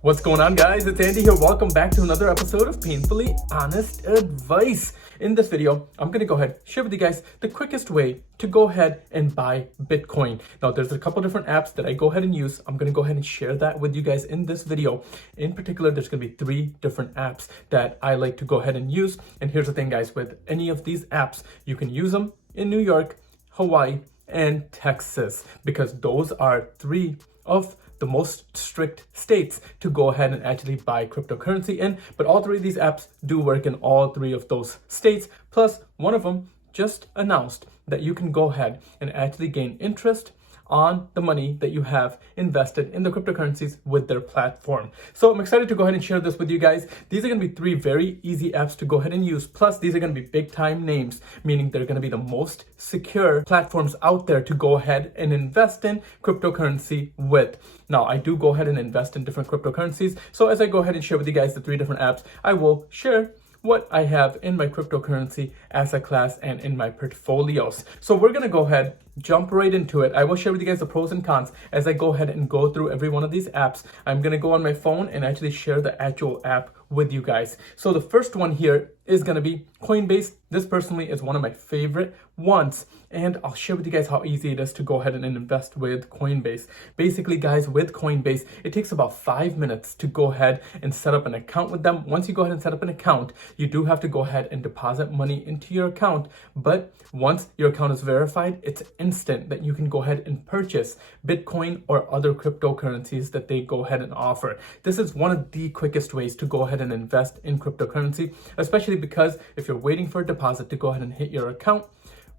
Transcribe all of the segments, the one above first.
What's going on, guys? It's Andy here. Welcome back to another episode of Painfully Honest Advice. In this video, I'm going to go ahead share with you guys the quickest way to go ahead and buy Bitcoin. Now, there's a couple different apps that I go ahead and use. I'm going to go ahead and share that with you guys in this video. In particular, there's going to be 3 different apps that I like to go ahead and use. And here's the thing, guys, with any of these apps, you can use them in New York, Hawaii, and Texas, because those are 3 of the most strict states to go ahead and actually buy cryptocurrency in. But all 3 of these apps do work in all 3 of those states. Plus, one of them just announced that you can go ahead and actually gain interest on the money that you have invested in the cryptocurrencies with their platform. So I'm excited to go ahead and share this with you guys. These are going to be 3 very easy apps to go ahead and use. Plus, these are going to be big time names, meaning they're going to be the most secure platforms out there to go ahead and invest in cryptocurrency with. Now, I do go ahead and invest in different cryptocurrencies. So as I go ahead and share with you guys the 3 different apps, I will share what I have in my cryptocurrency asset class and in my portfolios. So we're going to go ahead, jump right into it. I will share with you guys the pros and cons as I go ahead and go through every one of these apps. I'm going to go on my phone and actually share the actual app with you guys. So the first one here is going to be Coinbase. This personally is one of my favorite ones, and I'll share with you guys how easy it is to go ahead and invest with Coinbase. Basically, guys, with Coinbase, it takes about 5 minutes to go ahead and set up an account with them. Once you go ahead and set up an account, you do have to go ahead and deposit money into your account, but once your account is verified, it's instant that you can go ahead and purchase Bitcoin or other cryptocurrencies that they go ahead and offer. This is one of the quickest ways to go ahead and invest in cryptocurrency, especially because if you're waiting for a deposit to go ahead and hit your account,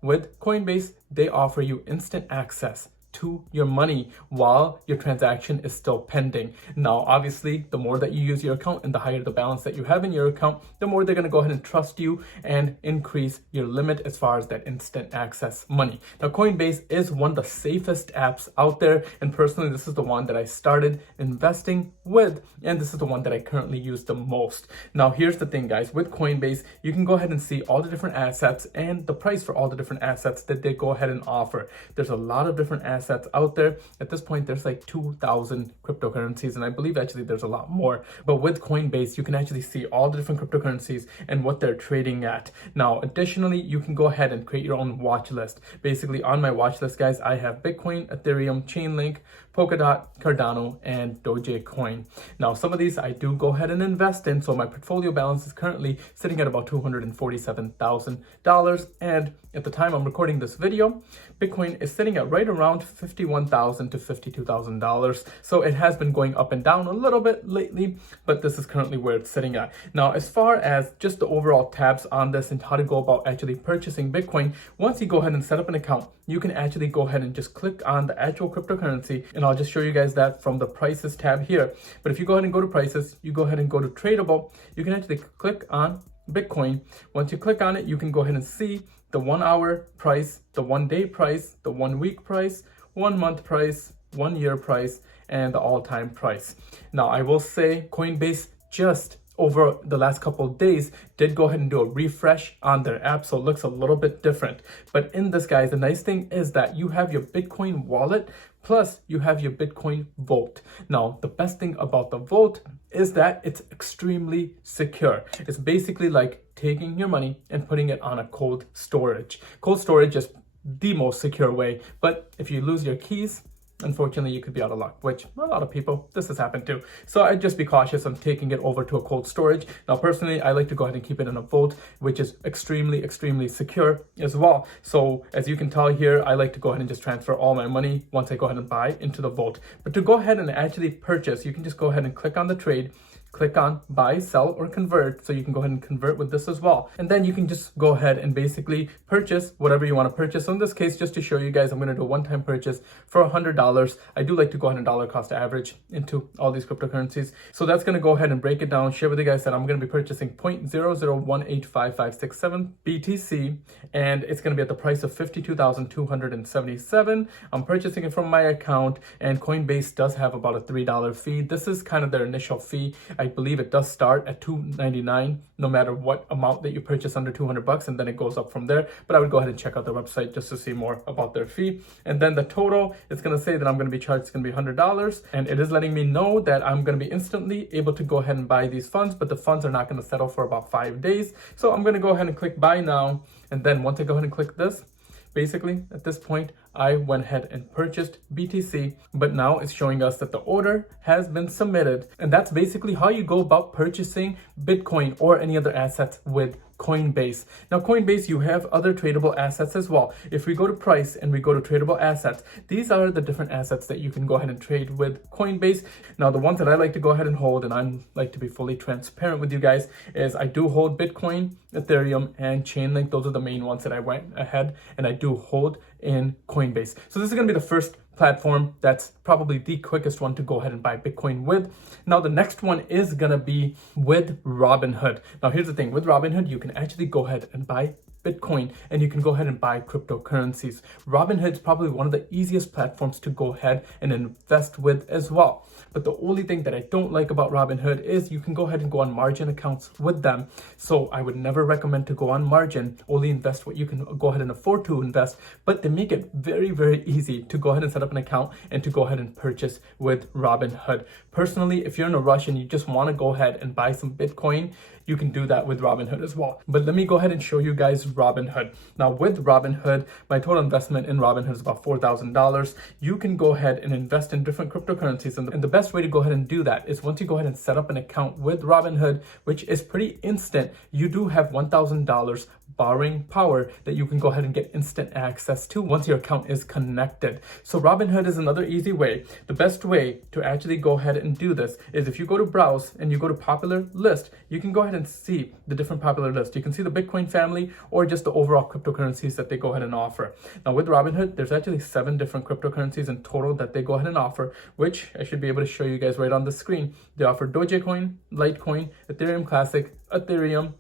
with Coinbase, they offer you instant access to your money while your transaction is still pending. Now, obviously, the more that you use your account and the higher the balance that you have in your account, the more they're going to go ahead and trust you and increase your limit as far as that instant access money. Now, Coinbase is one of the safest apps out there, and personally, this is the one that I started investing with, and this is the one that I currently use the most. Now, here's the thing, guys. With Coinbase, you can go ahead and see all the different assets and the price for all the different assets that they go ahead and offer. There's a lot of different assets out there. At this point, there's like 2,000 cryptocurrencies, and I believe actually there's a lot more. But with Coinbase, you can actually see all the different cryptocurrencies and what they're trading at. Now, additionally, you can go ahead and create your own watch list. Basically, on my watch list, guys, I have Bitcoin, Ethereum, Chainlink, Polkadot, Cardano, and Dogecoin. Now, some of these I do go ahead and invest in, so my portfolio balance is currently sitting at about $247,000, and at the time I'm recording this video, Bitcoin is sitting at right around $51,000 to $52,000. So it has been going up and down a little bit lately, but this is currently where it's sitting at. Now, as far as just the overall tabs on this and how to go about actually purchasing Bitcoin, once you go ahead and set up an account, you can actually go ahead and just click on the actual cryptocurrency, and I'll just show you guys that from the prices tab here. But if you go ahead and go to prices, you go ahead and go to tradable, you can actually click on Bitcoin. Once you click on it, you can go ahead and see the 1 hour price, the 1 day price, the 1 week price, 1 month price, 1 year price, and the all-time price. Now, I will say Coinbase just over the last couple of days did go ahead and do a refresh on their app, so it looks a little bit different. But in this, guys, the nice thing is that you have your Bitcoin wallet, plus you have your Bitcoin vault. Now, the best thing about the vault is that it's extremely secure. It's basically like taking your money and putting it on a cold storage. Cold storage is the most secure way, but if you lose your keys, unfortunately, you could be out of luck, which a lot of people, this has happened to. So I'd just be cautious on taking it over to a cold storage. Now, personally, I like to go ahead and keep it in a vault, which is extremely, extremely secure as well. So as you can tell here, I like to go ahead and just transfer all my money once I go ahead and buy into the vault. But to go ahead and actually purchase, you can just go ahead and click on the trade, click on buy, sell, or convert. So you can go ahead and convert with this as well. And then you can just go ahead and basically purchase whatever you want to purchase. So in this case, just to show you guys, I'm going to do a one-time purchase for $100. I do like to go ahead and dollar cost average into all these cryptocurrencies. So that's going to go ahead and break it down, share with you guys that I'm going to be purchasing 0.00185567 BTC, and it's going to be at the price of $52,277. I'm purchasing it from my account, and Coinbase does have about a $3 fee. This is kind of their initial fee. I believe it does start at $2.99 no matter what amount that you purchase under $200, and then it goes up from there. But I would go ahead and check out their website just to see more about their fee. And then the total, it's going to say that I'm going to be charged, it's going to be $100, and it is letting me know that I'm going to be instantly able to go ahead and buy these funds, but the funds are not going to settle for about 5 days. So I'm going to go ahead and click buy now. And then once I go ahead and click this, basically at this point, I went ahead and purchased BTC, but now it's showing us that the order has been submitted. And that's basically how you go about purchasing Bitcoin or any other assets with Coinbase. Now, Coinbase, you have other tradable assets as well. If we go to price and we go to tradable assets, these are the different assets that you can go ahead and trade with Coinbase. Now, the ones that I like to go ahead and hold, and I like to be fully transparent with you guys, is I do hold Bitcoin, Ethereum, and Chainlink. Those are the main ones that I went ahead and I do hold in Coinbase. So this is going to be the first platform that's probably the quickest one to go ahead and buy Bitcoin with. Now, the next one is going to be with Robinhood. Now, here's the thing. With Robinhood, you can actually go ahead and buy Bitcoin, and you can go ahead and buy cryptocurrencies. Robinhood is probably one of the easiest platforms to go ahead and invest with as well. But the only thing that I don't like about Robinhood is you can go ahead and go on margin accounts with them. So I would never recommend to go on margin, only invest what you can go ahead and afford to invest. But they make it very, very easy to go ahead and set up an account and to go ahead and purchase with Robinhood. Personally, if you're in a rush and you just want to go ahead and buy some Bitcoin, you can do that with Robinhood as well. But let me go ahead and show you guys Robinhood. Now, with Robinhood, my total investment in Robinhood is about $4,000. You can go ahead and invest in different cryptocurrencies. And the best way to go ahead and do that is once you go ahead and set up an account with Robinhood, which is pretty instant, you do have $1,000 borrowing power that you can go ahead and get instant access to once your account is connected. So Robinhood is another easy way. The best way to actually go ahead and do this is if you go to browse and you go to popular list, you can go ahead and see the different popular lists. You can see the Bitcoin family or just the overall cryptocurrencies that they go ahead and offer. Now with Robinhood, there's actually 7 different cryptocurrencies in total that they go ahead and offer, which I should be able to show you guys right on the screen. They offer Dogecoin, Litecoin, Ethereum Classic, Ethereum,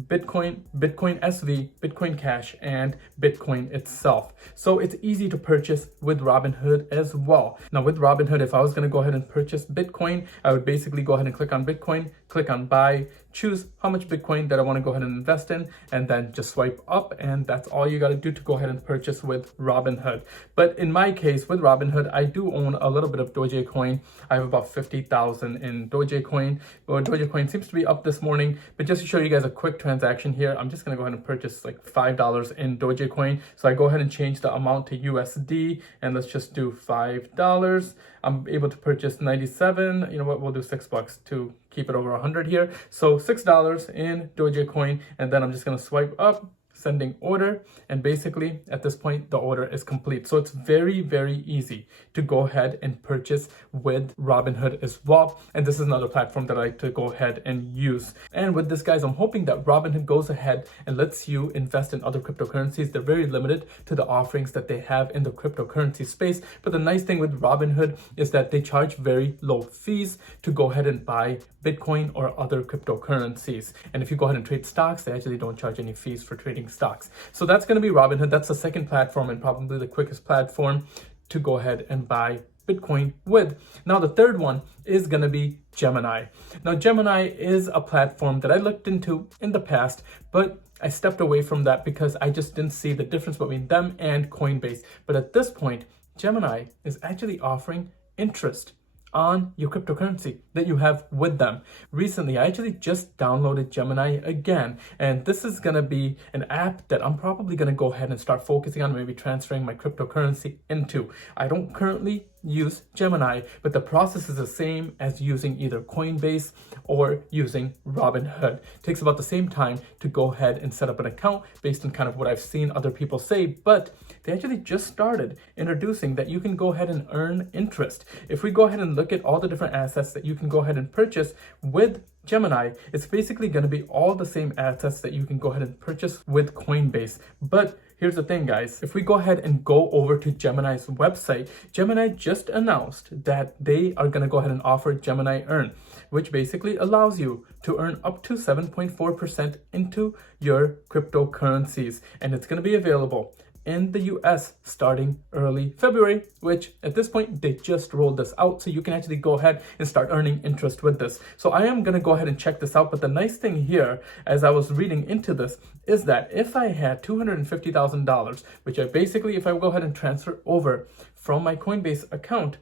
Bitcoin, Bitcoin SV, Bitcoin Cash, and Bitcoin itself. So it's easy to purchase with Robinhood as well. Now with Robinhood, if I was going to go ahead and purchase Bitcoin, I would basically go ahead and click on Bitcoin, click on buy, choose how much Bitcoin that I want to go ahead and invest in, and then just swipe up, and that's all you got to do to go ahead and purchase with Robinhood. But in my case, with Robinhood, I do own a little bit of Dogecoin. I have about 50,000 in Dogecoin. Well, Dogecoin seems to be up this morning, but just to show you guys a quick transaction here, I'm just going to go ahead and purchase like $5 in Dogecoin. So I go ahead and change the amount to USD, and let's just do $5. I'm able to purchase 97. You know what? We'll do $6 to keep it over 100 here. So $6 in Dogecoin, and then I'm just going to swipe up, sending order, and basically at this point the order is complete. So it's very, very easy to go ahead and purchase with Robinhood as well. And this is another platform that I like to go ahead and use. And with this, guys, I'm hoping that Robinhood goes ahead and lets you invest in other cryptocurrencies. They're very limited to the offerings that they have in the cryptocurrency space. But the nice thing with Robinhood is that they charge very low fees to go ahead and buy Bitcoin or other cryptocurrencies. And if you go ahead and trade stocks, they actually don't charge any fees for trading stocks. So that's going to be Robinhood. That's the second platform and probably the quickest platform to go ahead and buy Bitcoin with. Now the third one is going to be Gemini. Now Gemini is a platform that I looked into in the past, but I stepped away from that because I just didn't see the difference between them and Coinbase. But at this point, Gemini is actually offering interest on your cryptocurrency that you have with them. Recently, I actually just downloaded Gemini again, and this is going to be an app that I'm probably going to go ahead and start focusing on, maybe transferring my cryptocurrency into. I don't currently use Gemini, but the process is the same as using either Coinbase or using Robinhood. It takes about the same time to go ahead and set up an account based on kind of what I've seen other people say, but they actually just started introducing that you can go ahead and earn interest. If we go ahead and look at all the different assets that you can go ahead and purchase with Gemini, it's basically going to be all the same assets that you can go ahead and purchase with Coinbase. But here's the thing, guys. If we go ahead and go over to Gemini's website, Gemini just announced that they are going to go ahead and offer Gemini Earn, which basically allows you to earn up to 7.4% into your cryptocurrencies. And it's going to be available in the US starting early February, which at this point they just rolled this out, so you can actually go ahead and start earning interest with this. So I am going to go ahead and check this out, but the nice thing here as I was reading into this is that if I had $250,000, which I basically, if I go ahead and transfer over from my Coinbase account,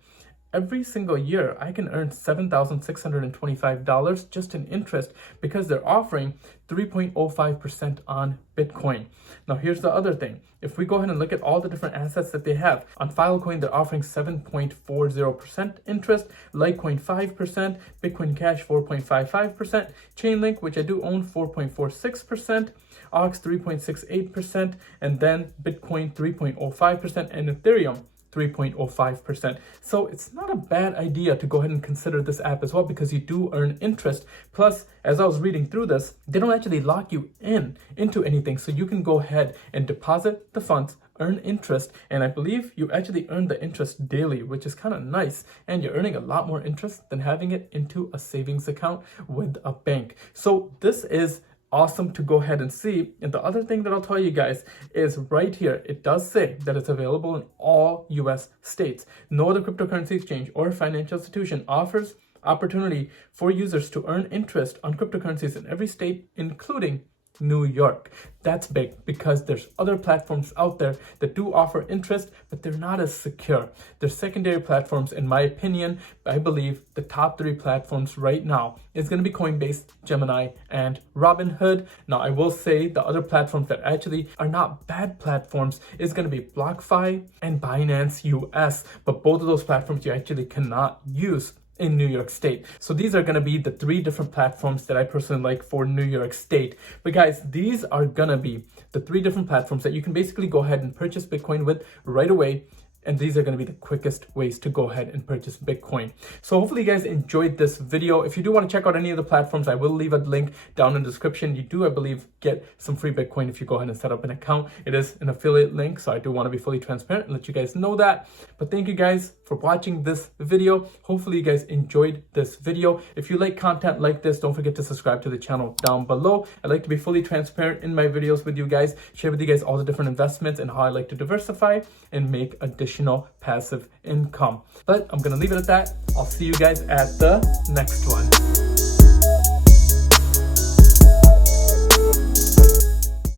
every single year I can earn $7,625 just in interest because they're offering 3.05% on Bitcoin. Now here's the other thing. If we go ahead and look at all the different assets that they have, on Filecoin they're offering 7.40% interest, Litecoin 5%, Bitcoin Cash 4.55%, Chainlink, which I do own, 4.46%, Ox 3.68%, and then Bitcoin 3.05%, and Ethereum 3.05%. So it's not a bad idea to go ahead and consider this app as well, because you do earn interest. Plus, as I was reading through this, they don't actually lock you into anything. So you can go ahead and deposit the funds, earn interest, and I believe you actually earn the interest daily, which is kind of nice. And you're earning a lot more interest than having it into a savings account with a bank. So this is awesome to go ahead and see. And the other thing that I'll tell you guys is right here, it does say that it's available in all US states. No other cryptocurrency exchange or financial institution offers opportunity for users to earn interest on cryptocurrencies in every state, including New York. That's big because there's other platforms out there that do offer interest, but they're not as secure. They're secondary platforms. In my opinion, I believe the top 3 platforms right now is going to be Coinbase, Gemini, and Robinhood. Now, I will say the other platforms that actually are not bad platforms is going to be BlockFi and Binance US, but both of those platforms you actually cannot use in New York State. So these are going to be the 3 different platforms that I personally like for New York State. But guys, these are going to be the 3 different platforms that you can basically go ahead and purchase Bitcoin with right away. And these are going to be the quickest ways to go ahead and purchase Bitcoin. So hopefully you guys enjoyed this video. If you do want to check out any of the platforms, I will leave a link down in the description. You do, I believe, get some free Bitcoin if you go ahead and set up an account. It is an affiliate link, so I do want to be fully transparent and let you guys know that. But thank you guys for watching this video. Hopefully you guys enjoyed this video. If you like content like this, don't forget to subscribe to the channel down below. I like to be fully transparent in my videos with you guys, share with you guys all the different investments and how I like to diversify and make additional passive income. But I'm gonna leave it at that. I'll see you guys at the next one.